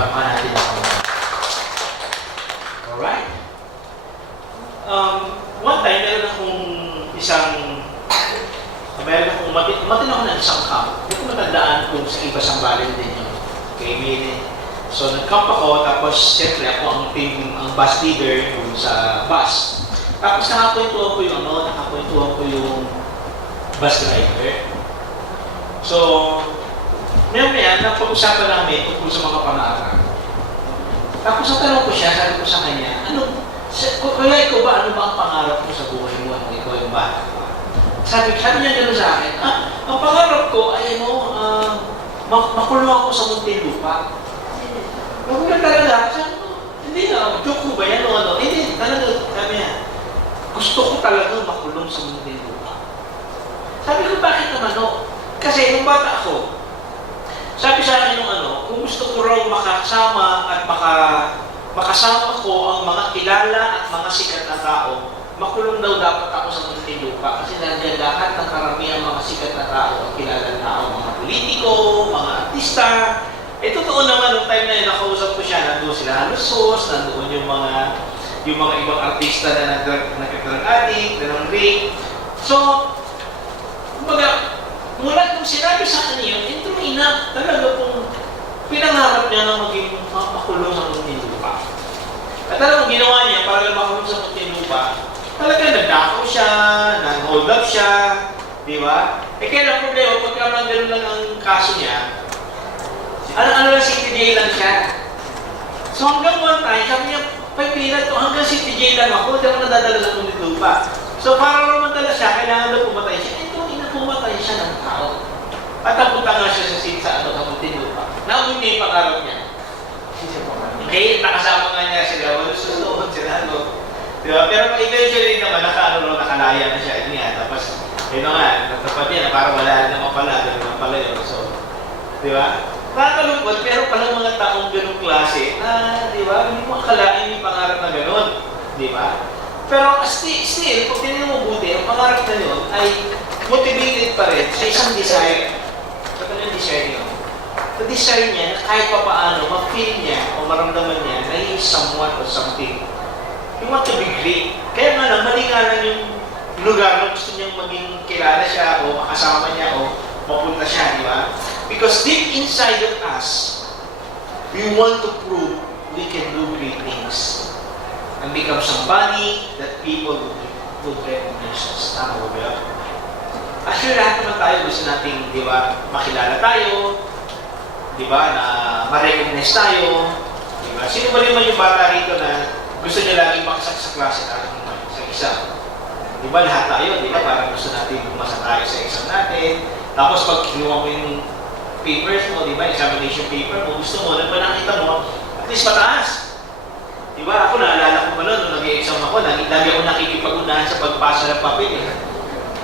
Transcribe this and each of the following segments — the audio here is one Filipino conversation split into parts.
natin ako. Alright. One time, meron akong umatin ako ng isang camp. Hindi ko matandaan kung sa iba sang balin din yun. Okay, so nag-camp ako, tapos siyempre ako ang bus leader dun sa bus. Tapos nakakwentuhan ko yung bus driver. So, maya napag-usapan namin tungkol sa mga pangarap. Tapos ang tanong ko siya, sabi ko sa kanya, kaya ikaw ba, ano ba ang pangarap mo sa buhay mo nung ikaw yung bata? Sabi niya gano'n sa akin, ang pangarap ko ay makulong ako sa Muntinlupa. Magulat talaga, sabi ko, hindi na, joke mo ba yan o ano? Hindi, talaga, sabi niya, gusto ko talaga makulong sa Muntinlupa. Sabi ko, bakit naman o? Kasi nung bata ako, sabi sa akin nung kung gusto ko raw makasama at makasama ko ang mga kilala at mga sikat na tao, makulong daw dapat ako sa Muntinlupa kasi nandiyan lahat ng karamihan mga sikat na tao at kilala na tao, mga politiko, mga artista. Totoo naman, nung time na yun, nakausap ko siya, nandoon sila halusos, nandoon yung mga ibang artista na nag-drug addict, na rape. So, kumbaga, mula nung sinabi sa akin yun, ito ina, talaga pong pinangarap niya na maging makulong sa Muntinlupa. At talagang ginawa niya para makulong sa Muntinlupa, talaga nagdakaw siya, nag-hold up siya, di ba? Kaya lang problema, pagka man gano'n lang ang kaso niya, ano lang, CTJ lang siya. So hanggang one time, sabi niya, pagpilat to, hanggang CTJ lang ako, hindi ako nadadala sa Muntinlupa. So para naman talaga siya, kailangan daw pumatay siya. Pumatay siya ng tao. At napunta nga siya sa Muntinlupa. Naabot niya yung pangarap niya. Okay, nakasama nga niya sila, wala susunod sila, no? Diba? Pero eventually naman, nakalaya na siya. Yun nga, tapos, nagtapat niya na parang wala naman pala, gano'n pala yun. So, diba? Nakakalungkot, pero palang mga taong gano'ng klase na, diba, hindi mo akalain yung pangarap na gano'n. Diba? Pero still, pag tinignan mo buti, ang pangarap na yun ay motivated pa rin sa isang desire. Sa kanyang desire yun. Sa desire niya, kahit pa paano, ma-feel niya o maramdaman niya na he is someone or something. You want to be great. Kaya nga lang, mali nga lang yung lugar na gusto niyang maging kilala siya o makasama niya o mapunta siya, di ba? Because deep inside of us, we want to prove we can do great things and become somebody that people would recognize us. Tama ba ba? Actually, lahat naman tayo gusto nating, di ba, makilala tayo, di ba, na ma-recognize tayo, di ba? Sino ba naman yung bata rito na gusto niya laging makasak sa klase natin sa exam? Di ba, lahat tayo, di ba, parang gusto natin bumasa tayo sa exam natin. Tapos pag kinuha mo yung papers mo, di ba, examination paper mo, gusto mo, ba nakita mo, at least mataas. Di ba, ako naalala ko pa noon, nung nag-exam ako, lagi ako nakikipag-unahan sa pagpasa ng papel eh.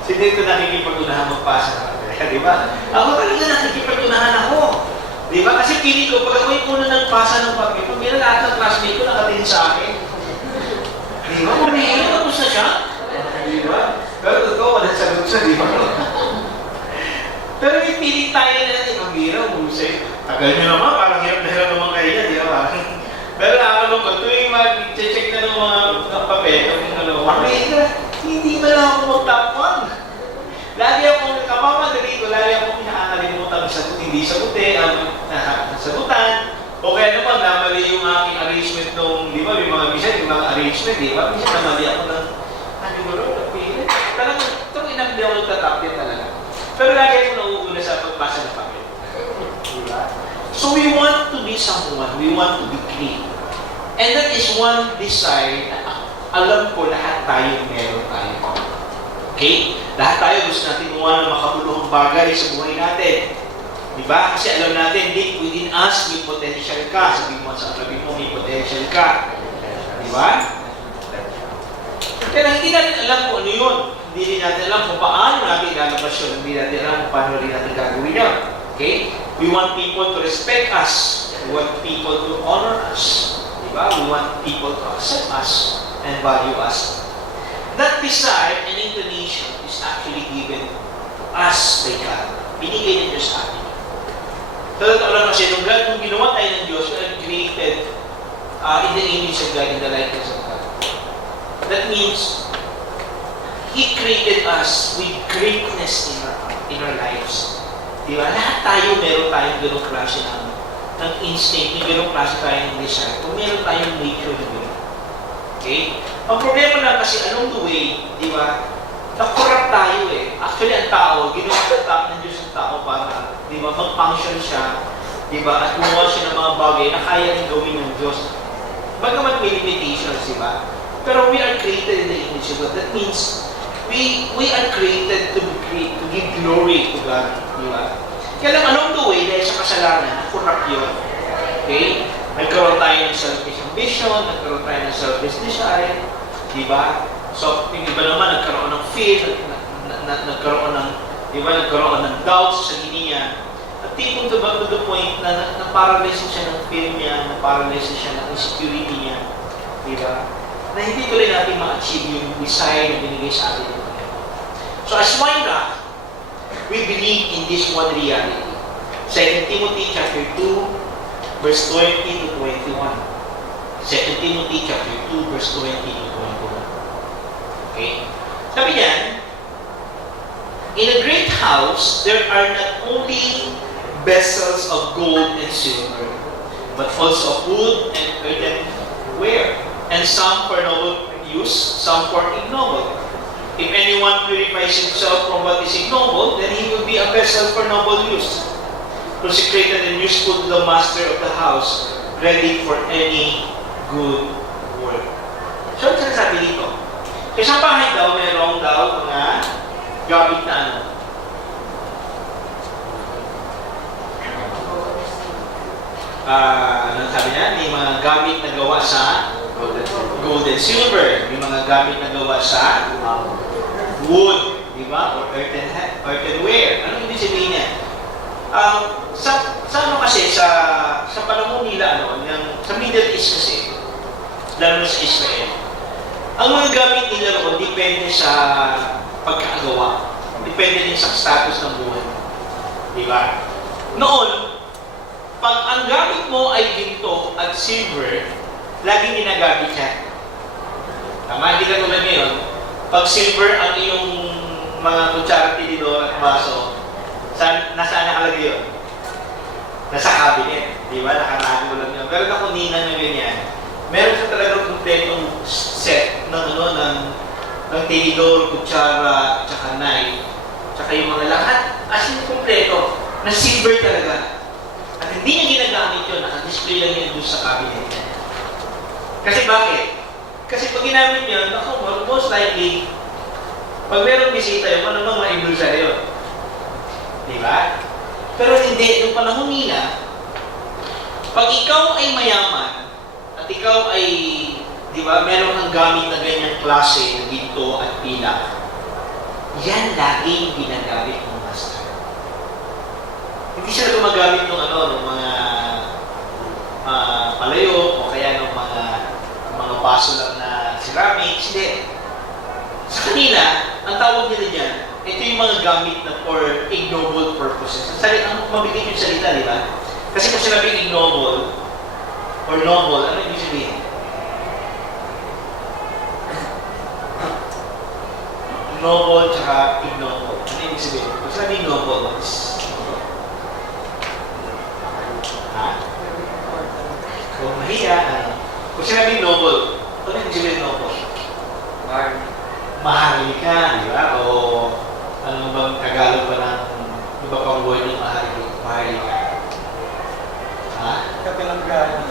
Sino ito nakikipag-unahan magpasa ng papel, di ba? Ako talaga nakikipag-unahan ako. Di ba? Kasi pili ko, pag ako yung una nagpasa ng papel, pag may lahat ng classmate ko nakatingin sa akin. Di ba? Kumihilo, tapos na siya. Di ba? Pero totoo, walang sagot siya, di ba? Pero may piling tayo na natin, magbira, umusay. Tagal nyo naman, parang hirap na hirap naman kayo yan, di ba? Pero nakakalo ko, tuwing mag-check na ng mga papel, hindi ba lang ako mag-top 1? Lagi akong nakapamadali ko, lagi akong nakakalimutan hindi sagutin, sagutan. O kaya naman, namali yung aking arrangement nung, di ba, may mga bisan, yung mga arrangement, di ba? Bisan namali ako ng, napilit. Talagang, itong inang di ako nagtatapit talaga. Pero lagi ako nauuna sa pagbasa ng papel. Diba? So we want to be someone, we want to be clean. And that is one desire na alam ko lahat tayo meron tayo. Okay? Lahat tayo gusto natin gumawa ng makabuluhang bagay sa buhay natin. Diba? Kasi alam natin, deep within us, may potential ka. Sabi mo, may potential ka. Diba? Kaya hindi natin alam kung ano yun. Hindi rin natin alam kung paano natin ilalabas yun. Hindi natin alam kung paano rin natin gagawin yun. Okay? We want people to respect us. We want people to honor us. Diba? We want people to accept us and value us. That desire and inclination is actually given to us by God. Binigay ng Diyos sa atin. Totoo lang kasi nung ginawa tayo ng Diyos in the image of God, in the likeness of God. That means, He created us with greatness in our lives. Diba? Lahat tayo, meron tayong ganong klase ng instinct, may ganong klase tayo ng desire. Kung meron tayong nature na gano'n. Okay? Ang problema lang kasi along the way, di ba, na-corrupt tayo eh. Actually, ang tao, ginawa ng Diyos ang tao para, di ba, mag-function siya, di ba, at gumawa siya ng mga bagay na kaya rin gawin ng Diyos. Bagamat may limitations, di ba? Pero we are created in the image of God. That means, we are created to give glory to God, di ba? Kaya lang along the way, dahil sa kasalanan, na-corrupt yun. Okay? Nagkaroon tayo ng selfish ambition, nagkaroon tayo ng selfish desire, di ba? So, yung iba naman, nagkaroon ng fear, nagkaroon ng, di ba, nagkaroon ng doubts sa sarili niya. At tipong to the point na na-paralyze siya ng fear niya, na-paralyze siya ng insecurity niya, di ba? Na hindi tuloy natin ma-achieve yung desire na binigay sa atin. So, as why not, we believe in this one reality. 2 Timothy chapter 2, verse 20 to 21. 2 Timothy chapter 2, verse 20 to 21. Okay? Sabi niyan, in a great house, there are not only vessels of gold and silver, but also of wood and earthenware, and some for noble use, some for ignoble. If anyone purifies himself from what is ignoble, then he will be a vessel for noble use, consecrated and useful to the master of the house, ready for any good work. So, ano sinasabi dito? Kasi sa bahay daw, mayroong daw mga gamit na ano? Ano sabi niya? May mga gamit na gawa sa gold and silver. May mga gamit na gawa sa wood, di ba? Or earthenware. Ano ibig sabihin niya? Sa ano kasi, sa panahon nila, ano, sa Middle East kasi, lalo na sa Israel, ang mga gamit nila noon, depende sa pagkakagawa. Depende din sa status ng buhay. Di ba? Noon, pag ang gamit mo ay ginto at silver, laging ginagamit yan. Tama? Hindi ka tulad ngayon, pag silver ang iyong mga kutsara, tinidor at baso, nasaan nakalagay yun? Nasa cabinet. Di ba? Nakarahan mo lang yun. Pero kung ninang na ganyan, meron siya talagang kompletong set ng tinidor, kutsara, tsaka knife, tsaka yung mga lahat, as in kompleto, na silver talaga. At hindi niya ginagamit yun, naka-display lang yun doon sa cabinet niya. Kasi bakit? Kasi pag ginamit yun, most likely, pag merong bisita yun, ano bang maibulsa yun? Di ba? Pero hindi, nung panahon nila, pag ikaw ay mayaman, at ikaw ay, di ba, meron kang gamit na ganyang klase, na ginto at pilak, yan laging ginagamit ng master. Hindi siya gumagamit ng mga palayo, o kaya ng mga baso lang na ceramics. Hindi. Sa kanila, ang tawag nila dyan, ito yung mga gamit na for ignoble purposes. Ang mabigat yung salita, di ba? Kasi kung sinabing ignoble or noble, ano yung sabihin? Noble tsaka ignoble. Ano yung sabihin? Kung sinabing noble, what is noble? Ha? Kung mahiya, ano? Kung sinabing noble, ano yung sabihin noble? Mahal ka, di ba? O ano bang Tagalog ba ng iba pang word ng mahal ka? Ha?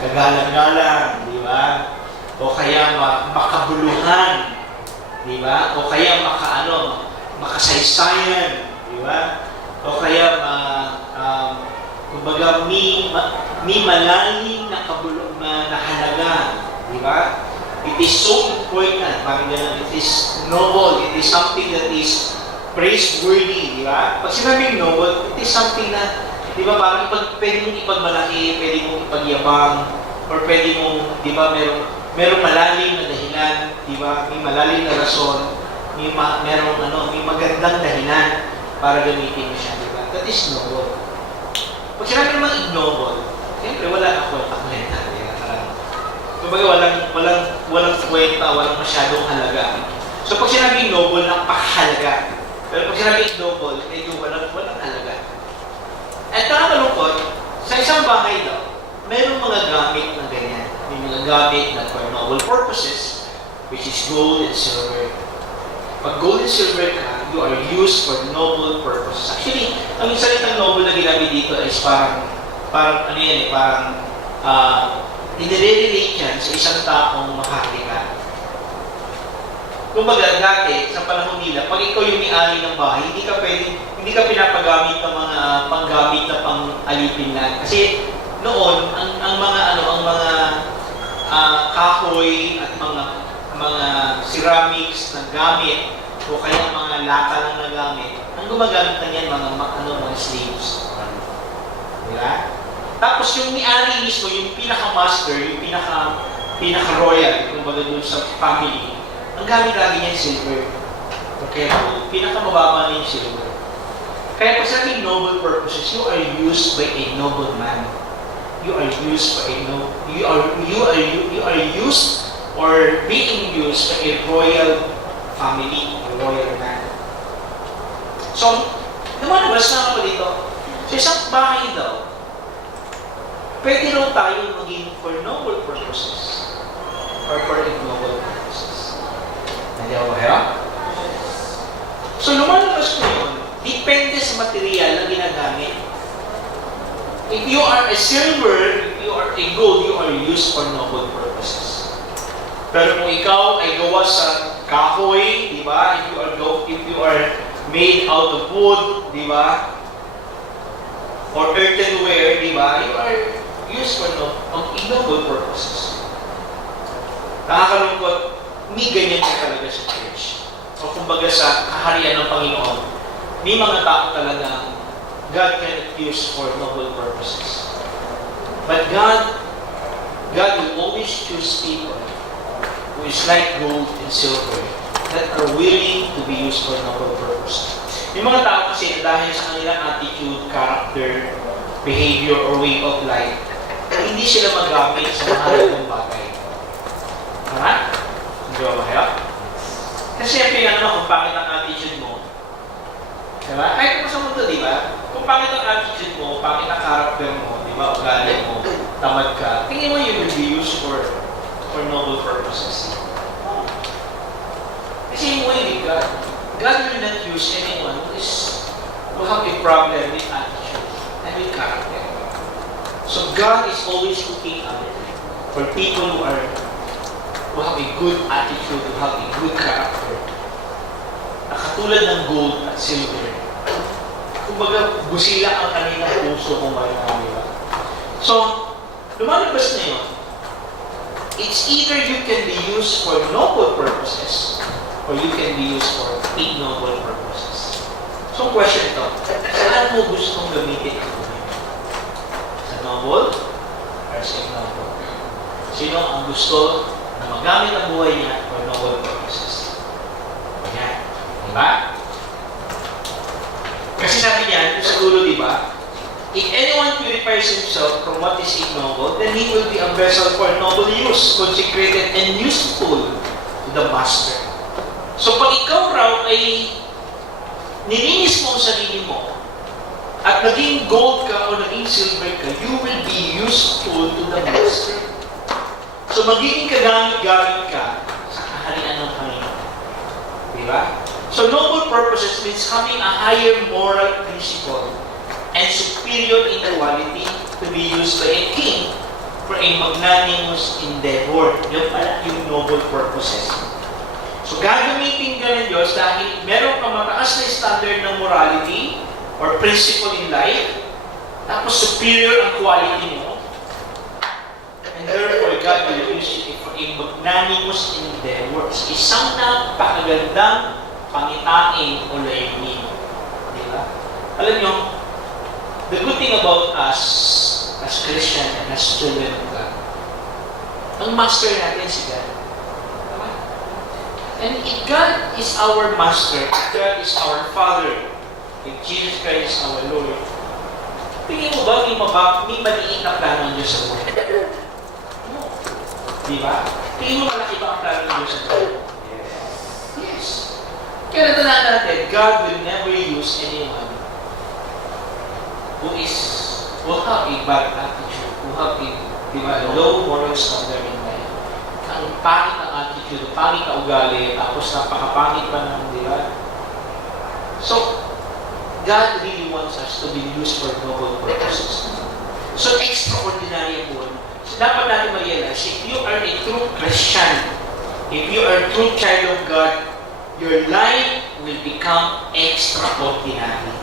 Kagalang-galang, di ba? O kaya makabuluhan, di ba? O kaya makasaysayan, di ba? O kaya kumbaga may malalim na halaga, di ba? It is so important, parang gano'n, it is noble, it is something that is praiseworthy, di ba? Pag sinabing noble, it is something na, di ba, parang pwede mong ipagmalaki, pwede mong ipagyabang, or pwede mong, di ba, merong malalim na dahilan, di ba? May malalim na rason, may magandang dahilan para gamitin mo siya, di ba? That is noble. Pag sinabi naman ignoble, siyempre wala ako kwenta. Kumbaga walang kwenta, walang masyadong halaga. So pag sinabing noble, napakahalaga. Pero pag sinabing noble, medyo walang halaga. At nakakalungkot, sa isang bahay daw, mayroong mga gamit na ganyan. May mga gamit na for noble purposes, which is gold and silver. Pag gold and silver ka, you are used for noble purposes. Actually, ang salitang noble na ginamit dito is parang ano yan eh, parang inire-relate yan sa isang taong makahalikan. Kumbaga, dati, sa panahon nila, pag ikaw yung may-ari ng bahay, hindi ka pinapagamit ng mga panggamit na pang-alipin lang. Kasi noon, ang mga kahoy at mga ceramics na gamit o kaya mga lata lang na gamit, ang gumagamit na yan mga slaves. Diba? Tapos yung may-ari mismo, yung pinaka-master, yung pinaka-royal, kumbaga dun sa family, ang gamit lagi niya silver. Okay, pinakamababa niya yung silver. Kaya pag sabing noble purposes, you are used by a noble man. You are used by you are used or being used by a royal family, a royal man. So, lumalabas na ako dito. Sa isang bahay daw, pwede raw tayo maging for noble purposes or for ignoble purposes. Nandiyan ba kayo? So, lumalabas ko yun. Depende sa material na ginagamit. If you are a silver, if you are a gold, you are used for noble purposes. Pero kung ikaw ay gawa sa kahoy, di ba? If you are made out of wood, di ba? Or earthenware, di ba? You are used for noble purposes. Nakakalungkot, may ganyan ka talaga sa church. O kumbaga sa kaharian ng Panginoon, may mga tao talaga God cannot use for noble purposes. But God will always choose people who is like gold and silver that are willing to be used for noble purposes. Yung mga tao kasi dahil sa kanilang attitude, character, behavior, or way of life, hindi sila magamit sa mahalagang bagay. Tama? Hindi ba kaya? Kasi siyempre nga naman kung pangit ang attitude mo, diba? Kahit kung sa mundo, diba? Kung pangit ang attitude mo, pangit ang character mo, diba? Ugali mo, tamad ka, tingin mo you will be used for noble purposes. Kasi mo hindi God. God will not use anyone who have a problem with attitude and with character. So God is always looking out for people who have a good attitude, who have a good character. Nakatulad ng gold at silver. Kumbaga, busila ang kanilang puso kung marami. So, lumalabas na yun. It's either you can be used for noble purposes or you can be used for ignoble purposes. So, question ito. Saan mo gustong gamitin ito? Sa noble or sa ignoble? Sino ang gusto na magamit ang buhay niya for noble purposes? Yan. Diba? Kasi sabi niyan, sa dulo, diba? If anyone purifies himself from what is ignoble, then he will be a vessel for noble use, consecrated and useful to the master. So pag ikaw raw ay nilinis mo ang sarili mo at naging gold ka o naging silver ka, you will be useful to the master. So magiging kagamit-gamit ka sa kaharian ng Panginoon. Diba? So noble purposes means having a higher moral principle and superior in quality to be used by a king for a magnanimous endeavor. Yung pala yung noble purposes. So gagamitin ka ng Diyos dahil meron kang mataas na standard ng morality or principle in life, tapos superior ang quality mo, and therefore God will use it for a magnanimous endeavors. Isang napakagandang pangitain o layunin. Diba? Alam nyo, the good thing about us as Christian and as children of God, ang master natin si God. Tama? And if God is our master, if God is our Father, if Jesus Christ is our Lord, tingin mo ba may maliit na plano ng Diyos sa buhay? No. Di ba? Tingin mo malaki ba ang plano ng Diyos sa buhay? Yes. Kaya natandaan natin, God will never use anyone who have a bad attitude, who have a, di ba, low moral standard in life. Ang pangit ang attitude, pangit ang ugali, tapos napakapangit pa ng, di ba? So, God really wants us to be used for noble purposes. So, extraordinary ang buhay. So, dapat natin ma-realize, if you are a true Christian, if you are a true child of God, your life will become extraordinary.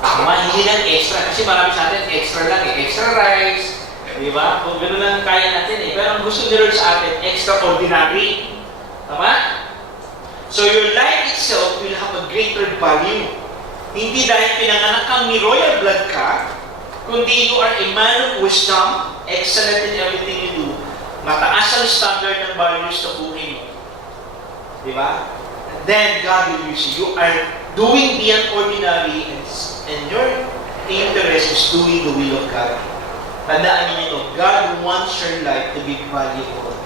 Hindi lang extra, kasi marami sa atin, extra lang eh. Extra rice, di ba? Kung gano'n lang kaya natin eh. Pero ang gusto nila sa atin, extraordinary. Tama? So your life itself will have a greater value. Hindi dahil pinanganak kang ni royal blood ka, kundi you are a man of wisdom, excellent in everything you do, mataas ang standard ng values sa buhay mo. Di ba? Then God will use you. You are doing beyond ordinary and your interest is doing the will of God. Tandaan niyo ito, God wants your life to be valuable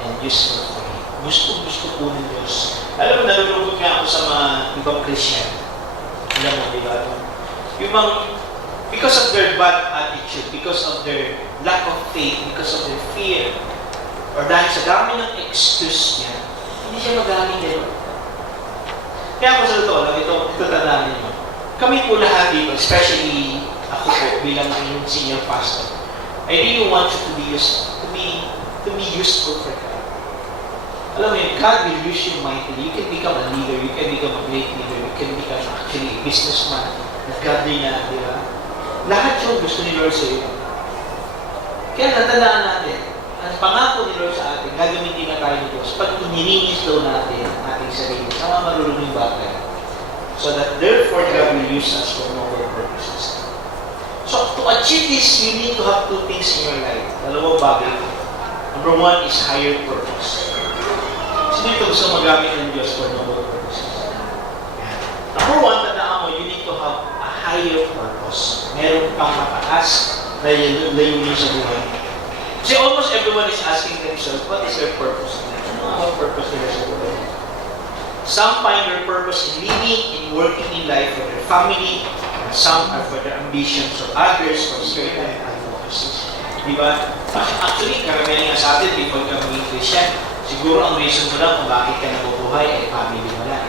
and useful for Him. Gusto po ng Diyos. Alam mo, nalulungkot nga ako sa mga ibang Christian. Alam mo, di ba? Yung mga, because of their bad attitude, because of their lack of faith, because of their fear, or dahil sa dami ng excuse niya, hindi siya magaling gano'n. Kaya ako sa totoo lang, ito tandaan niyo. Kami po lahat dito, especially ako po bilang inyong senior pastor, I really want you to be useful for God. Alam mo yun, God will use you mightily. You can become a leader, you can become a great leader, you can become actually a businessman, nag-godly na, di ba? Lahat yung gusto ni Lord sa iyo. Kaya natandaan natin, ang pangako ni Lord sa atin, gagamitin na tayo ni Diyos pag inilinis daw natin ang ating sarili sa mga marunong bagay. So that therefore God will use us for noble purposes. So to achieve this, you need to have two things in your life. Dalawang bagay. Number one is higher purpose. Sino ito gusto magamit ng Diyos for noble purposes? Number one, tandaan mo, you need to have a higher purpose. Meron pang mataas na layunin sa buhay. See, almost everyone is asking themselves, what is their purpose? Ano ang purpose nila sa buhay? Some find their purpose in living and working in life for their family, and some are for their ambitions, or others for certain advocacies. Diba? Actually, karamihan nga sa atin, before ka maging Christian, siguro ang reason mo lang kung bakit ka nabubuhay ay family mo lang.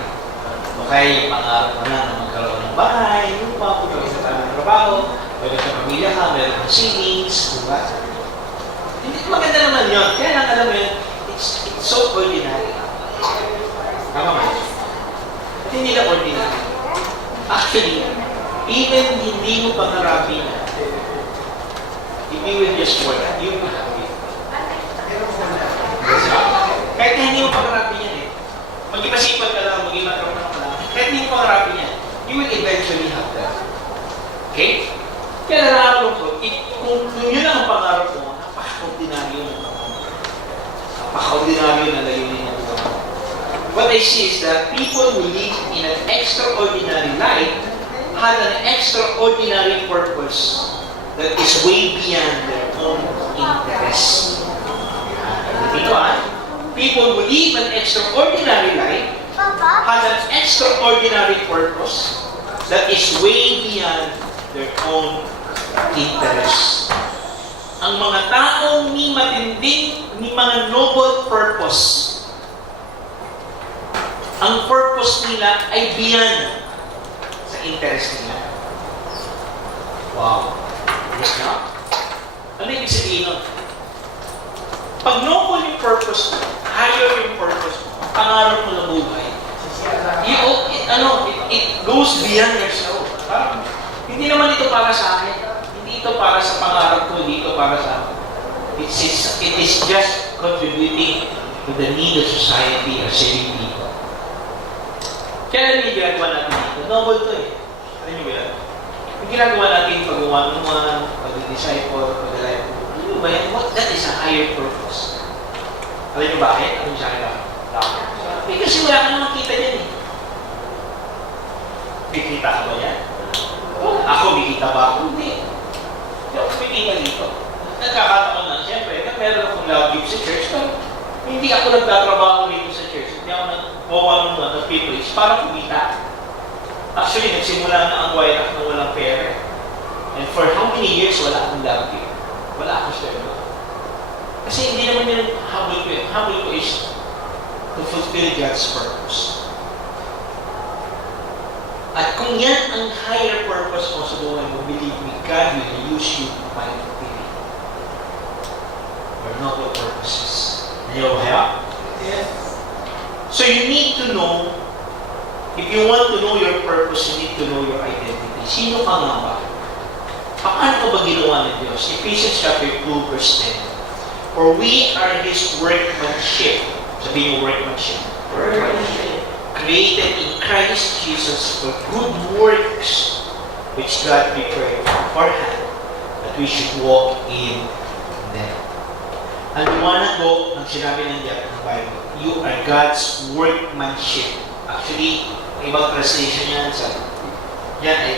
O kaya yung pangarap mo lang na magkaroon ng bahay, lupa, pagkaroon sa tamang trabaho, pwede sa pamilya ka, meron kang savings, diba? Hindi maganda naman yun. Kaya lang alam mo yun, it's so ordinary. Tama ba? At hindi lang ordinary. Actually, even hindi mo pangarapin na, if you will just work, you will have it. Kahit hindi mo pangarapin yan eh. Mag-ipasipan ka lang, mag-imatrapan ka lang. Kahit hindi mo pangarapin yan, you will eventually have that. Okay? Kaya nararamdaman ko, kung yun ang pangarap mo, napaka-ordinaryo na pangarap. Napaka-ordinaryo na layunin mo. What I see is that people who live in an extraordinary life had an extraordinary purpose that is way beyond their own interest. People who live an extraordinary life had an extraordinary purpose that is way beyond their own interest. Ang mga taong ni matinding, ni mga noble purpose, ang purpose nila ay beyond sa interest nila. Wow. Yes, no? Ano ibig sabihin nun? Pag noble yung purpose mo, higher yung purpose mo, pangarap mo na buhay, it goes beyond yourself. Hindi naman ito para sa akin. Hindi ito para sa pangarap ko, hindi ito para sa it is just contributing to the need of society or saving people. Kaya yung ginagawa natin dito, noble to eh. Ano nyo ba yan? Yung ginagawa natin pag-1-on-1, pag-disciple, pag-life, ano ba yan? That is a higher purpose. Alam nyo bakit? Ano sa akin ba? Kasi wala ka naman kita yan eh. Kikita ka ba yan? Ako, kikita ba ako? Hindi. Hindi ako kumikita dito. Nagkakataon lang, siyempre, meron akong dito sa church, pero hindi ako nagtatrabaho dito sa church. Hindi ako nag-preach para kumita. Actually, nagsimula na ang YRAC na walang pera. And for how many years, wala akong lobby. Wala akong servo. Kasi hindi naman yung habol ko yun. Habol ko is to fulfill God's purpose. At kung yan ang higher purpose mo sa buhay mo, believe me, God will use you mightily for noble purposes. Ayaw ba kaya? Yes. So you need to know, if you want to know your purpose, you need to know your identity. Sino ka nga ba? Paano ko ba ginawa ng Diyos? Ephesians chapter 2, verse 10. For we are His workmanship. Sabihin mo workmanship. Workmanship. Created in Christ Jesus for good works, which God prepared beforehand, that we should walk in them. Ang liwanag ko, ang sinabi ng Bible, you are God's workmanship. Actually, ibang translation yan sa yan ay,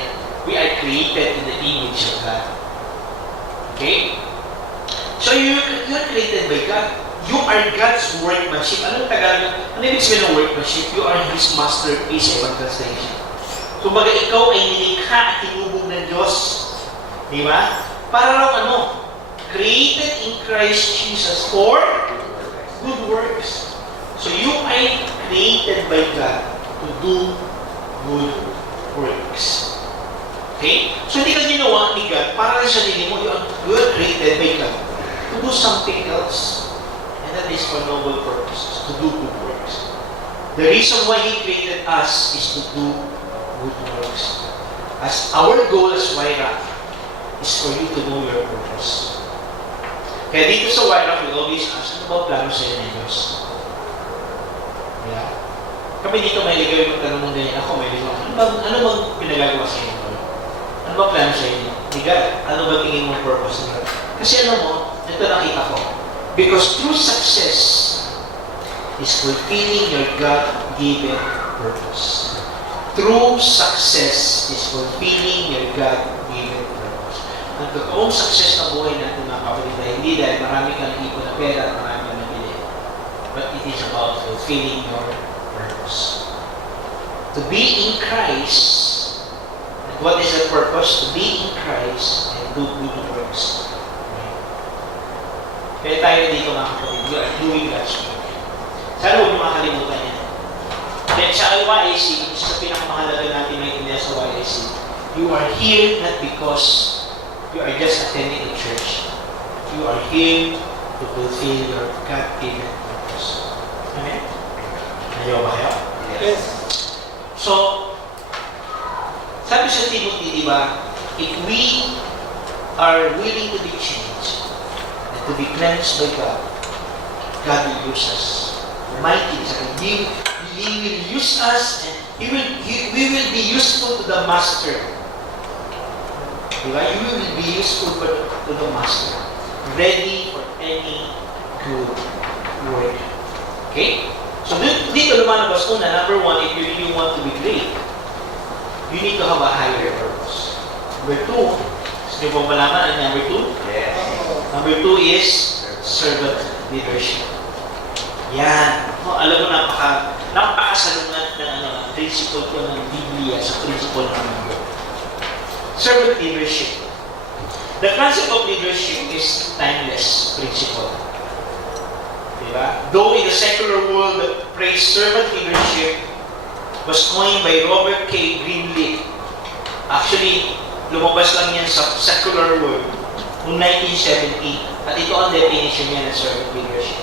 we are created in the image of God. Okay? So you're created by God. You are God's workmanship. Anong Tagalog? Ano ibig sabihin ng workmanship? You are His masterpiece, ibang translation. So baga ikaw ay nilikha at tinubog ng Diyos. Di ba? Para raw ano? Created in Christ Jesus for good works. So you are created by God to do good works. Okay? So hindi ka ginawa ni God para sa sarili mo. You are created by God to do something else. And that is for noble purposes, to do good works. The reason why He created us is to do good works. As our goal as YRAC is for you to know your purpose. Kaya dito sa YRAC, we always ask, ano ba plano sa inyo ng Diyos? Yeah. Kami dito may ligaw yung tanong mo ganyan. Ako may ligaw. Ano bang pinagagawa sa inyo? Ano ba plano sa inyo? Liga, ano ba tingin mong purpose nila? Kasi ano mo, ito nakita ko. Because true success is fulfilling your God-given purpose. True success is fulfilling your God-given purpose. Ang totoong success na buhay natin mga kapatid ay hindi dahil marami kang ipon na pera at marami kang nabili. But it is about fulfilling your purpose. To be in Christ, and what is the purpose? To be in Christ and do good works. Kaya tayo dito mga kapatid, you are doing God's work. Sana huwag niyo makalimutan yan. Then sa YAC, sa pinakamahalaga natin maintindihan sa YAC, you are here not because you are just attending a church. You are here to fulfill your God-given purpose. Amen? Ayaw ba kayo? Yes. So, sabi sa Timothy, di ba, if we are willing to be changed, to be cleansed by God, God will use us mightily. He will use us and we will be useful to the Master. Diba? You will be useful to the Master. Ready for any good work. Okay? So dito lumalabas una, number one, if you really want to be great, you need to have a higher purpose. Number two, gusto nyo bang malaman ang number two? Yes. Number two is servant leadership. Yan. Alam mo, napakasalungat ng principle ko ng Biblia sa principle ng mundo. Servant leadership. The concept of leadership is timeless principle. Diba? Though in the secular world, the phrase servant leadership was coined by Robert K. Greenleaf. Actually, lumabas lang yan sa secular world noong 1970. At ito ang definition niya ng servant leadership.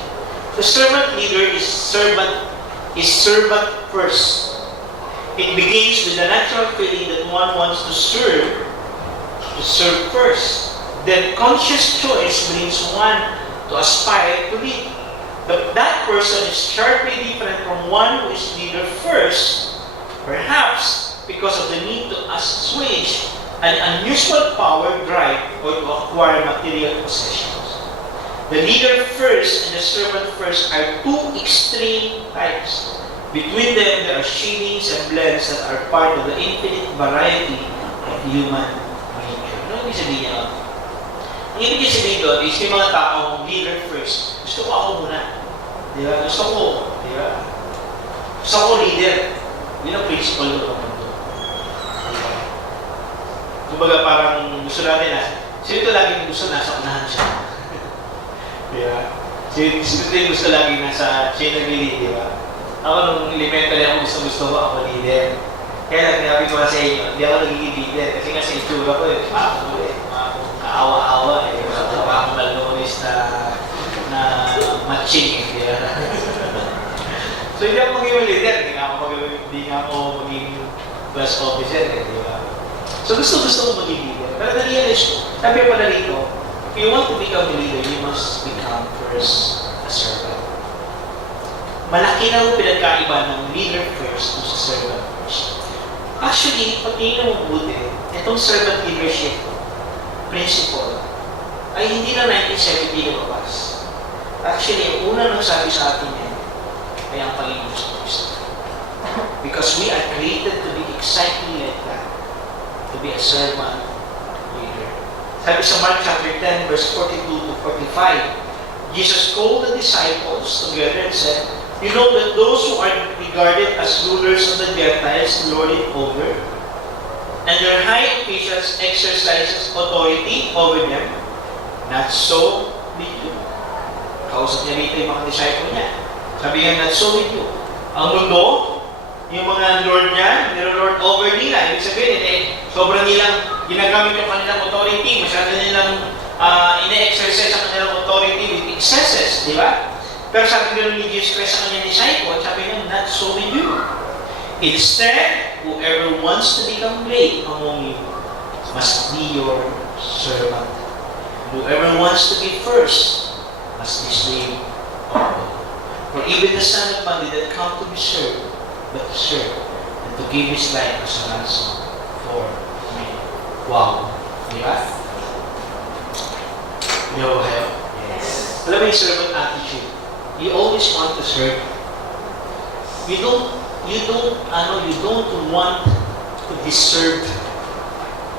The servant leader is servant first. It begins with the natural feeling that one wants to serve first. Then conscious choice brings one to aspire to lead. That person is sharply different from one who is leader first, perhaps because of the need to assuage an unusual power drive or to acquire material possessions. The leader first and the servant first are two extreme types. Between them, there are shadings and blends that are part of the infinite variety of human nature. Ano ibig sabihin niya? Ang ibig sabihin doon is may mga taong leader first. Gusto ko ako muna. Di ba? Gusto ko, di ba? Gusto ko leader. Yun ang principle ko naman ito. Di ba? Kumbaga parang gusto natin sino ito laging gusto nasa unahan siya? Di ba? Sino ito yung gusto laging nasa chain of lead, di ba? Ako nung elementary ako gusto ko ako leader. Kaya lang, sinabi ko sa inyo, hindi ako nagiging leader. Kasi nga sa itsura ko mga kaawa-awa mga malnonis na matching, di ba? So hindi ako maging leader, hindi nga ako maging class officer, di ba? So gusto ko maging leader. Pero na-realize ko, sabi pala rito, if you want to become a leader, you must become first a servant. Malaki na ang pinagkaiba ng leader first o sa servant first. Actually, pag tingnan mo mabuti, itong servant leadership principle ay hindi na 1970 lumabas. Actually, ang una nang sabi sa atin yan ay ang Panginoon sa Kristo. Because we are created to be exactly like that. To be a servant leader. Sabi sa Mark chapter 10, verse 42 to 45, Jesus called the disciples together and said, "You know that those who are regarded as rulers of the Gentiles lord it over, and their high officials exercises authority over them. Not so with you." Kausap niya rito yung mga disciple niya. Sabi niya, not so with you. Ang mundo, yung mga lord niya, nilolord over nila. Ibig sabihin, sobrang nilang ginagamit yung kanilang authority. Masyado nilang ine-exercise ang kanilang authority with excesses, di ba? Pero sabi nila ni Jesus Christ sa kanyang disciple, sabi niya, not so with you. Instead, whoever wants to become great among you must be your servant. Whoever wants to be first must be slave of all. For even the Son of Man did not come to be served, but to serve, and to give His life as a ransom for me. Wow! Di ba? Di ba kayo? Yes. Alam mo yung servant attitude. You always want to serve. You don't want to be served.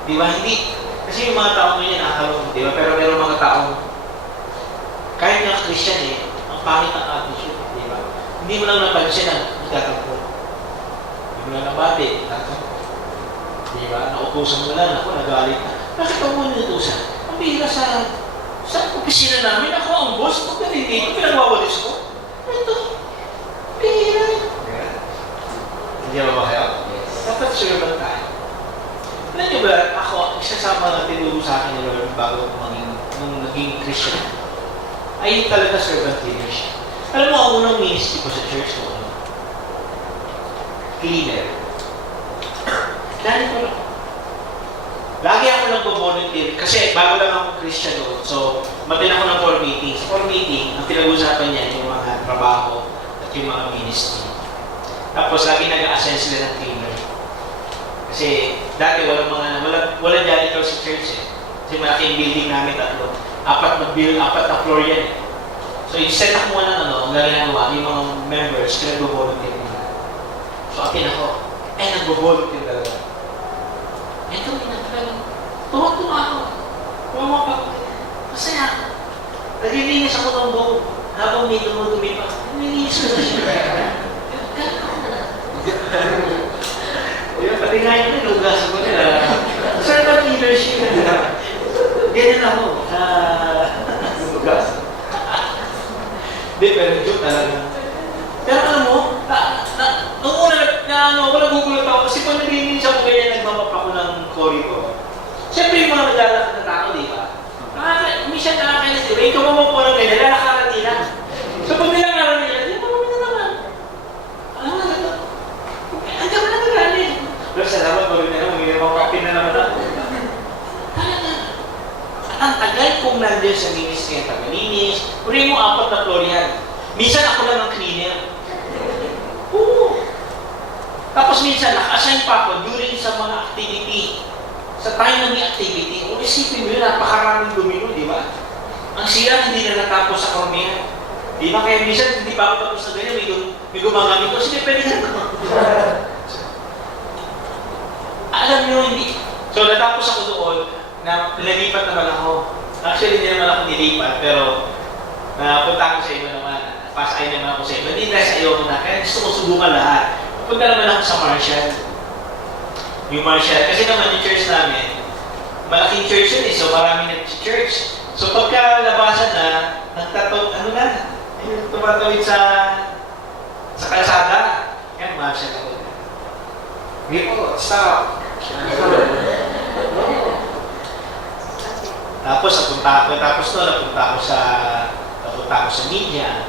Di ba? Hindi. Kasi yung mga tao ngayon nakakalong, di ba? Pero meron mga taong kahit nga Christian ang pangit ang attitude, di ba? Hindi mo lang napansin na nagtatampo. Hindi mo lang nabati, nagtatampo. Di ba? Nautusan mo lang, ako nagalit na. Bakit ako mo ninutusan? Ang bihira sa opisina namin, ako ang boss, pagdating dito, pinagwawalis ko. Ito, bihira. Hindi ba kayo? Dapat servant tayo. Alam niyo ba, ako, isa sa mga tinuro sa akin ni Lord bago nung naging Christian, ay talaga servant leadership. Alam mo, ang unang ministry ko sa church ko, cleaner. Dahil ko lang. Lagi ako nag-volunteer kasi bago lang ako Christian doon. So, matin ako ng 4 meetings. 4 meeting, ang pinag-usapan niya yung mga trabaho at yung mga ministry. Tapos, lagi nag-assign sila ng cleaner. Kasi, dati walang janitor sa church Kasi malaking building namin, 4 na floor yan So, instead na kumuha ng ang ginagawa, yung mga members, nag-volunteer nila. So, akin ako, nag-volunteer talaga. Ito, tuwag-tuwa ako. Tuwag ako. Masaya. Naglilinis ako ng buhok habang may dumudumi pa. Naglilinis ko na siya. Pati nga yun, lugasan ko nila. Servant leadership. Ganyan ako. Lugasan. Hindi, pero joke talaga. Pero alam mo, nung una ako nagugulat ako kasi pag naglilinis ako ganyan, nagmamap ako ng corridor. Siyempre yung mga naglalakad na tao, di ba? Minsan nakakainis, di ba? Ikaw mamap ko ng ganyan, lalakaran nila. So pag nilakaran nila, di ba kami na naman? Alam mo na ito? Ang gawin na nagalit. Pero salamat ko rin na naman, magiging kapin na naman ako. Talaga. At ang tagal kong nandiyan sa ministry ang tagalinis, uri mo 4 na floor yan. Minsan ako lang ang cleaner. Oo. Tapos minsan, naka-assign pa ako during sa mga activity. Sa time na may activity, kung isipin mo yun, napakaraming domino, di ba? Ang sira, hindi na natapos sa karamihan. Di ba? Kaya minsan, hindi pa ako tapos na ganyan, may gumagamit ko. Sige, pwede na ako. Alam nyo, hindi. So, natapos ako doon, na nilipat naman ako. Actually, hindi naman ako nilipat, pero Punta ako sa iba naman. Pasay naman ako sa iba. Hindi dahil sa iyo na. Kaya gusto ko subukan lahat. Punta naman ako sa Marshall. Yung Marshall. Kasi naman yung church namin, malaking church yun eh. So marami nag-church. So pagka labasan na, tumatawid sa kalsada. Yan, Marshall ako. Hindi po, stop. Tapos napunta ako sa media.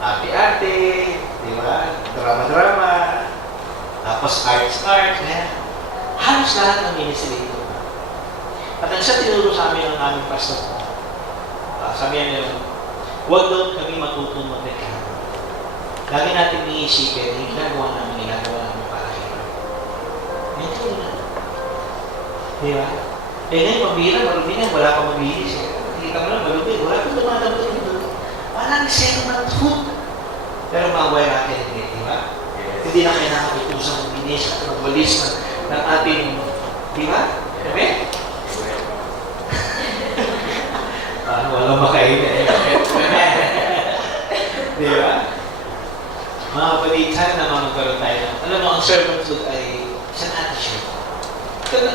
Arte-arte, di ba? Drama-drama. Tapos arts. Halos lahat ng ministry ito. At ang sa tinuro sa amin ng aming pastor ko, sabi niya, huwag daw kami matutong mag-reklam. Lagi natin iisipin, yung ginagawa namin para hirap. Ito na. Di ba? Ngayon, pambira, marubinan, wala pa magbihis. Nakikita mo lang, malubin, wala pa tumatapos dito. Wala nang second food. Pero maway natin, di ba? Hindi na kailangan itusang magbihis at magwalis ng ating, di ba? Amen? Wala makain di ba? Mga kapatid, sana naman magkaroon tayo ng, alam mo, ang servanthood ay isang attitude.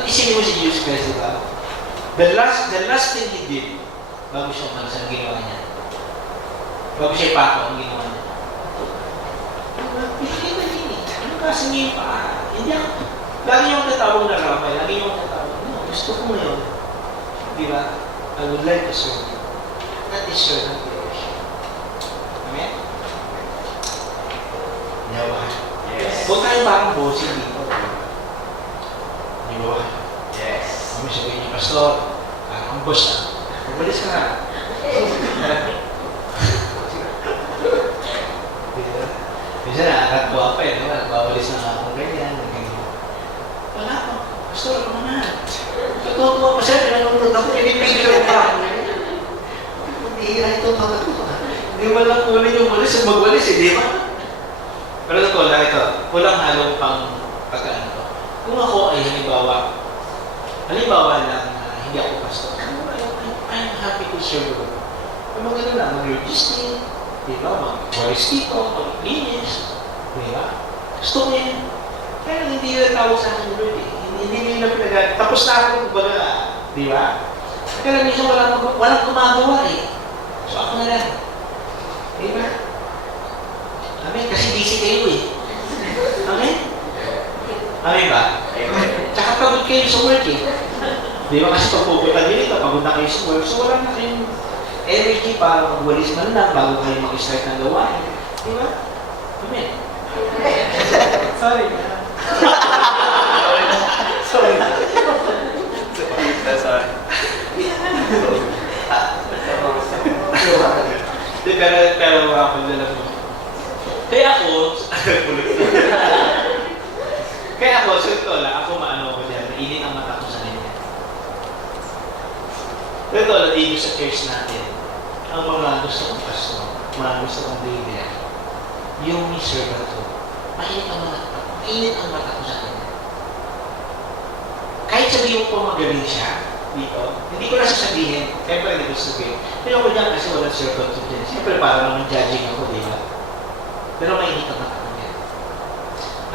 Isipin mo si Jesus Christ, di ba? The last thing he did, bago siya umalis, ang ginawa niya. Bago siya ipako, ang ginawa niya. Pinakita niya eh. Ano kasi niya yung paa? Hindi ako. Lagi niyo ang tatawag na ramay. Lagi niyo ang tatawag. No, gusto ko ngayon. Di ba? I would like to serve you. That is servant creation. Amen? Yawa. Yes. Huwag tayo parang bossing dito. Yawa. Yes. Kami sabihin niyo, Pastor, ang boss na. Umalis ka na. Minsan nakakatuwa pa eh, no? Nagbawalis na ako ganyan. Wala ko. Pastor, ano na? Totoo pa siya, pinanunod ako, pinipigil pa. Hindi ito kakatuwa. Hindi mo lang ulit yung walis at magwalis eh, di ba? Pero ito lang ito, walang halong pang pagkaan ko. Kung ako ay halimbawa lang hindi ako pastor, I'm happy to serve you. Yung mga gano'n lang, mag-register, di ba? Mag-walis dito, mag-linis, di ba? Gusto ko yan. Kaya hindi yung tawag sa akin Lord eh. Hindi nila pinag- tapos na ako, kumbaga, di ba? Kaya minsan walang gumagawa eh. So ako na lang. Di ba? Amen? Kasi busy kayo eh. Amen? Amen ba? Tsaka pagod kayo sa work eh. Di ba? Kasi pag pupunta nyo dito, pagod na kayo sa work, so wala na kayong energy para magwalis man lang bago kayo mag-start ng gawain. Di ba? Amen? Sorry. Sorry. Sorry. Pero ako lang mo. Kaya ako, sa ito lang, ako maano ko dyan, mainit ang mata ko sa kanya. Ito lang, ibig sa church natin, ang mga gusto kong pastor, mga gusto kong leader, yung may servant ko, mainit ang mata ko sa kanya. Kahit sabihin mo po magaling siya dito, hindi ko na sasabihin. Siyempre, hindi ko sasabihin. Pero ako dyan kasi walang servant ko dyan. Siyempre, parang naman judging ako, di ba? Pero mainit ang mata ko niya.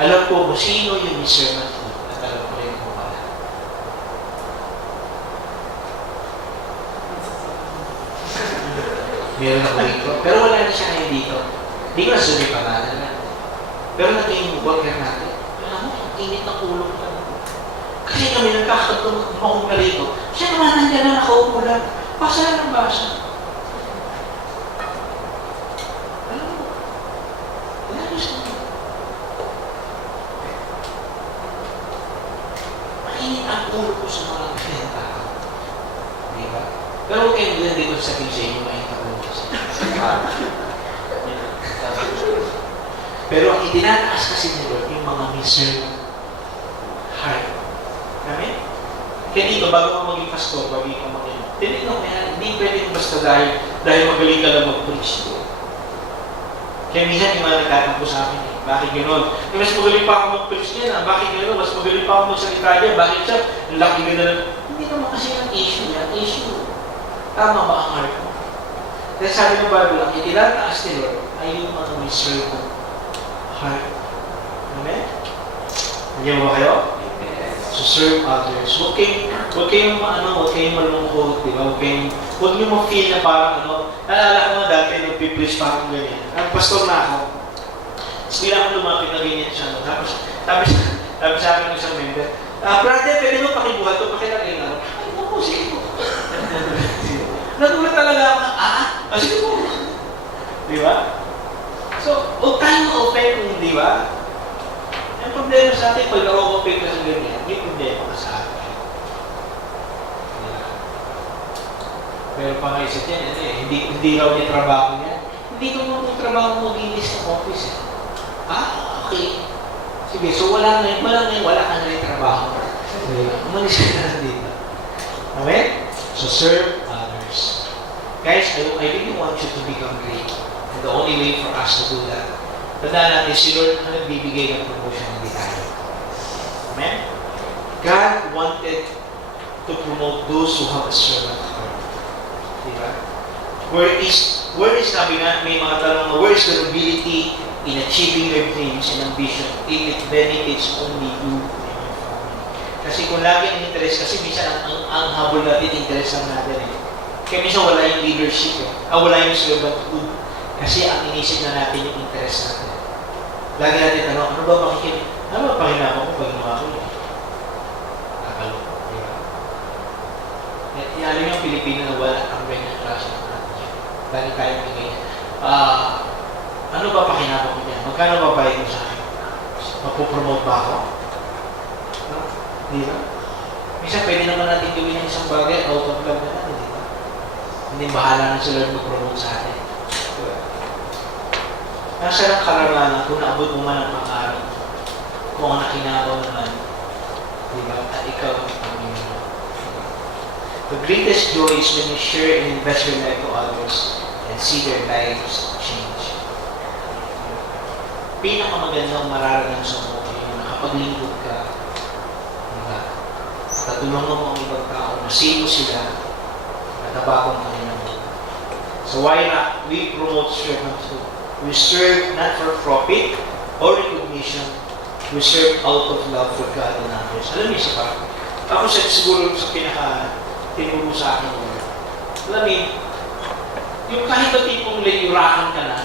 Alam ko kung sino yung servant ko at alam ko rin kung wala. Meron ako dito. Pero wala na siya ngayon dito. Hindi ko na sabihin pangalan na. Pero naging worker natin. Alam mo, init ng ulo ko. Kasi kami nagkakatulong ka rito. Siya naman nandiyan na nakaupo lang. Basa ng basa. Alam mo, wala rin siya. Mainit ang ulo ko sa mga pinenta ko. Di ba? Pero huwag kayong hindi ko sabihin sa inyo mainit ang ulo ko sa Pero ang itinataas kasi ni Lord, yung mga miserable heart. Amen? Kaya dito, bago ka maging pastor, bago ka maging tinignan mo yan, hindi pwede basta dahil magaling ka lang mag-preach. Kaya minsan yung mga nagtatampo sa akin, bakit gano'n? Mas magaling pa ako mag-preach niya, bakit gano'n? Mas magaling pa ako magsalita niya, bakit siya? Ang laki gano'n. Hindi naman kasi ang issue yan. Issue. Tama ba ang heart mo? Kasi sabi ng Bible, ang itinataas ni Lord ay yung mga may servant heart. Amen? Nandiyan ba kayo? To serve others. Huwag kayong malungkot, di ba? Huwag niyo ma-feel na parang naalala ko nga dati, nagpipreach parang ganyan. Pastor na ako. Tapos bigla akong lumapit na ganyan siya. Tapos sa akin ng isang member, brother, pwede mo pakibuhat ito, pakilagay na. Ay, naku, sige po. Nagulat talaga ako na, sige po. Di ba? So, huwag tayong ma-open kung di ba? Ang problema sa atin, pag na-open ka sa ganyan, may problema ka sa atin. Pero pangaisip yan, hindi raw niya trabaho niya. Hindi ko mo trabaho mo ginis sa office. Okay. Sige, so wala ka na rin trabaho. Umalis ka na dito. Amen? So serve others. Guys, I really want you to become great. And the only way for us to do that, tandaan natin, si Lord ang nagbibigay ng promotion, hindi tayo. Amen? God wanted to promote those who have a servant heart. Diba? Where is sabi nga, may mga tanong, where is the nobility in achieving your dreams and ambition if it benefits only you and your family? Kasi kung lagi ang interest, kasi minsan ang habol natin, interest lang natin eh. Kaya minsan wala yung leadership eh. Wala yung servanthood. Kasi ang inisip na natin yung interest natin. Lagi natin ano ba pakinama ko pag ginawa ko yun? Nakalo. Diba? Alam yung Pilipino na wala ang ganyan klase ng natin. Lagi tayong ganyan. Ano ba pakinama ko dyan? Magkano ba bayad mo sa akin? Mapopromote ba ako? No? Di ba? Minsan pwede naman natin gawin ng isang bagay out of love na natin, di ba? Hindi bahala na sila mag-promote sa atin. Diba? Nasa lang kalarangan kung naabot mo man ang pangarap, kung ang nakinabaw naman, di ba? At ikaw ang pamilya mo. The greatest joy is when you share and invest your life to others and see their lives change. Pinakamagandang mararanasan mo yung nakapaglingkod ka, diba? Tatulungan mo ang ibang tao, nasino sila, natabakong kanilang buhay. So why not? We promote servanthood. We serve not for profit or recognition. We serve out of love for God and others. Alam niyo isa pa? Ako siguro sa tinuro sa akin. Alam niyo, yung kahit na tipong layurakan ka na,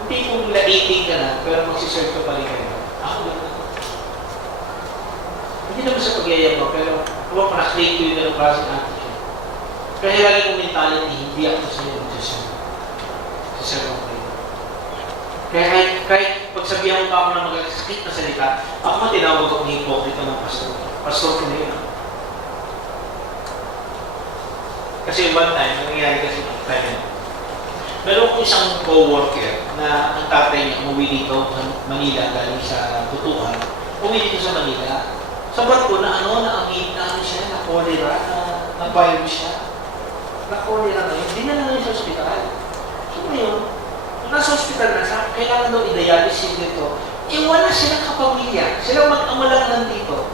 yung tipong laiting ka na, pero magsiserve ka pa rin kayo. Ako lang. Hindi naman sa pagyayam mo, pero huwag pa na-create ko yung klaseng attitude. Kaya lagi kong mentality, hindi ako sa iyo magsiserve. Siserve ako kayo. Kaya kahit pagsabihan mo pa ako ng magkakasakit na salita, ako matinawag akong hipokrito ng pastor. Pastor ko na yun. Kasi one time, nangyayari kasi ng time. Meron ko isang co-worker na ang tatay niya umuwi dito Manila galing sa Butuan. Umuwi dito sa Manila. Sabat ko na siya, na-cholera, na-virus siya. Na-cholera na yun. Hindi na lang sa ospital. So ngayon, kung nasa ospital na siya, kailangan daw i-dialysis dito. Wala silang kapamilya. Silang mag-ama lang nandito.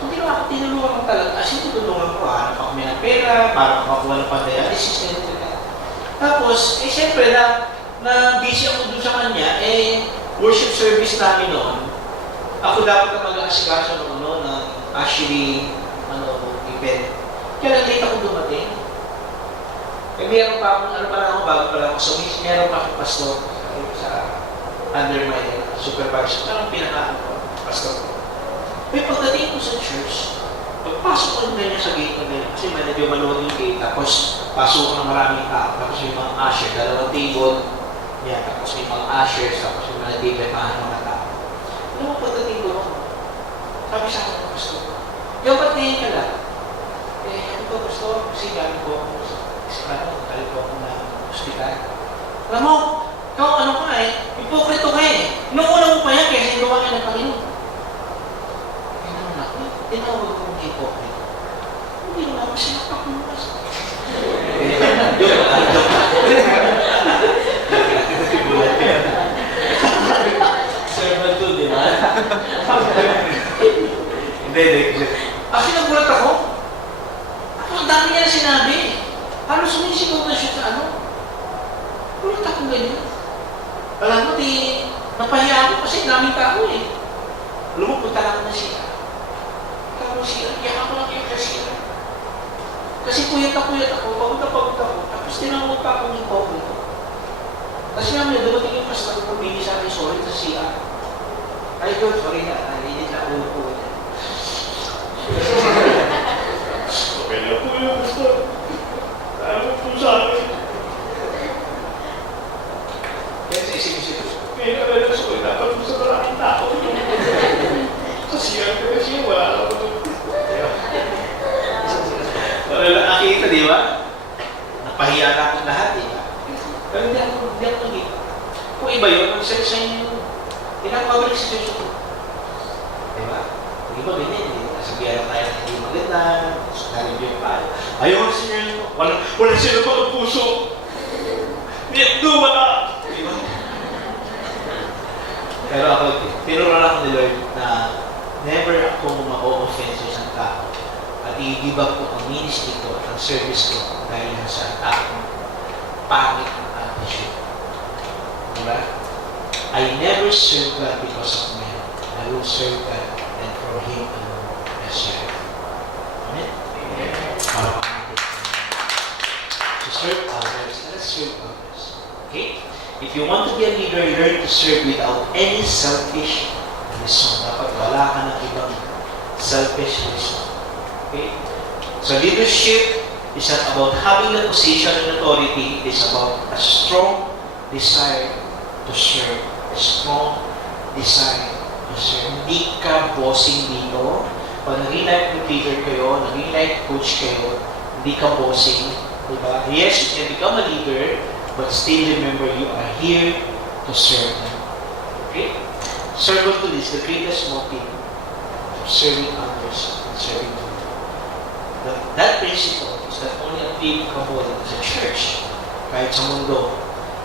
Hindi naman ako tinulungan ko talaga. As in, tutulungan ko, hanap ako may ng pera, para makakuha ng pang-dialysis, Tapos, siyempre, na busy ako dun sa kanya, worship service namin noon. Ako dapat na mag-aasikaso ng actually, event. Kaya lang late ako dumating. Meron pa akong, bago pa lang ako sa week, meron pa akong pastor sa under my supervisor. Parang pastor ko. May pagdating ko sa church, pagpasok ko ganyan sa gate na ganyan, kasi medyo maluwag yung gate, tapos pasok ko ng maraming tao, tapos may mga usher, dalawang table, yan, tapos may mga ushers, tapos may mga table, mga tao. Alam mo, pagdating ko ako, sabi sa akin ng pastor, ba't ngayon ka lang? Ano ba, pastor? Kasi galing ko ako na hospital. Alam mo, ikaw hipokrito ka Nung una mo pa yan, kaya hindi ka ng Panginoon. Tinawag ko ng hipokrito. Hindi naman ako sinapak mo kasi. Servant to, di ba? Hindi. Actually, nagulat ako. Ang dami niya na sinabi. Paano sumisip ganyan. Alam mo, napahiya ako kasi daming tao eh. Lumupunta lang na siya. Tapos siya, iyak ako lang yung siya. Kasi puyat ako, pagod ako. Tapos tinanong pa akong incognito. Kasi naman, dumating yung pastor ko, bini sa akin, sorry sa siya. Ay, God, sorry na, hindi na ulo ko. Okay na po yung pastor. Ayaw po sa akin. Kaya sa isip-isip, may nakalas ko, dapat po sa maraming tao. Kasi wala ako. Wala lang nakikita, di ba? Napahiya na akong lahat, di ba? Pero hindi ako naging. Kung iba yun, ang sa inyo, pinapabalik sa Diyos ko. Di ba? Kung iba ganyan, nasabihan tayo na hindi maganda, naribyo pa. Ayaw sa inyo, wala sila pa ang puso. Wala. Di ba? Pero ako, tinuruan ako ni Lord na never ako ma-o-offend sa isang tao at i-give up ko ang ministry ko at ang service ko dahil sa taong pangit ang attitude. Diba? I never serve God because of men. I will serve God and for Him alone as serve. Amen? Amen. To serve others, let's serve others. Okay? If you want to be a leader, learn to serve without any selfish reason. Dapat wala ka ng ibang selfish reason. Okay? So leadership is not about having the position and authority. It is about a strong desire to serve. A strong desire to serve. Hindi ka bossing dito. Pag naging life leader kayo, naging life coach kayo, hindi ka bossing. Diba? Yes, you can become a leader, but still remember you are here to serve them. Okay? Servant to this, the greatest motive of serving others and serving them. That principle is not only applicable sa church, kahit sa mundo.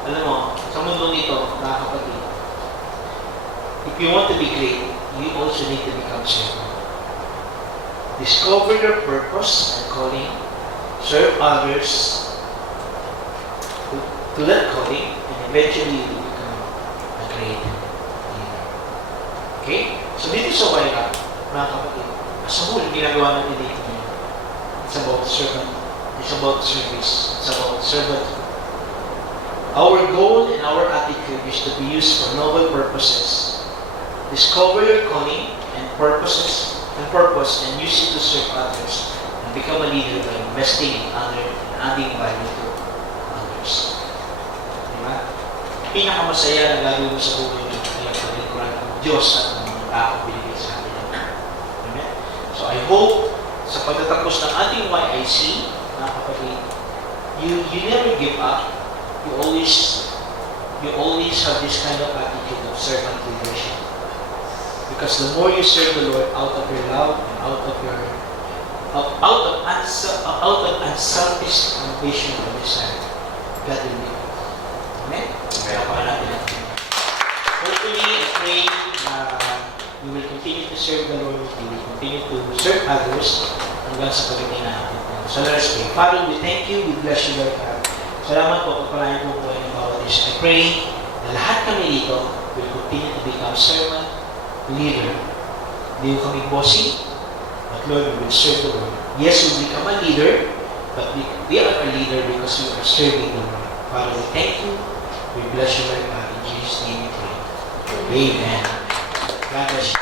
Alam mo, sa mundo nito, mga kapatid, if you want to be great, you also need to become servant. Discover your purpose and calling, serve others, to that calling, and eventually you will become a great leader. Okay? So dito sa Waira, mga kapatid, as a whole, ginagawa natin dito ngayon. It's about servant. It's about service. It's about servant. Our goal and our attitude is to be used for noble purposes. Discover your calling and purpose and use it to serve others and become a leader by investing in others and adding value to others. Diba? Pinakamasaya na gagawin mo sa buhay ng paglingkuran ng Diyos at ng mga tao binigay sa atin. Amen? So I hope sa pagtatapos ng ating YIC, mga kapatid, you never give up. You always have this kind of attitude of servant leadership. Because the more you serve the Lord out of your love and out of unselfish ambition and desire, God will be. Amen? Kaya pa natin natin. Hopefully, I pray we will continue to serve the Lord. We will continue to serve others hanggang sa pagdating natin. So let's pray. Father, we thank you. We bless you, Lord God. Salamat po, pagpalain po po ng bawat isa. I pray na lahat kami dito will continue to become servant, leader. Hindi ko kami bossy, but Lord, we will serve the Lord. Yes, we become a leader, but we are a leader because we are serving the Lord. Father, we thank you. We bless you, Lord God. In Jesus' name we pray. Amen. God bless you.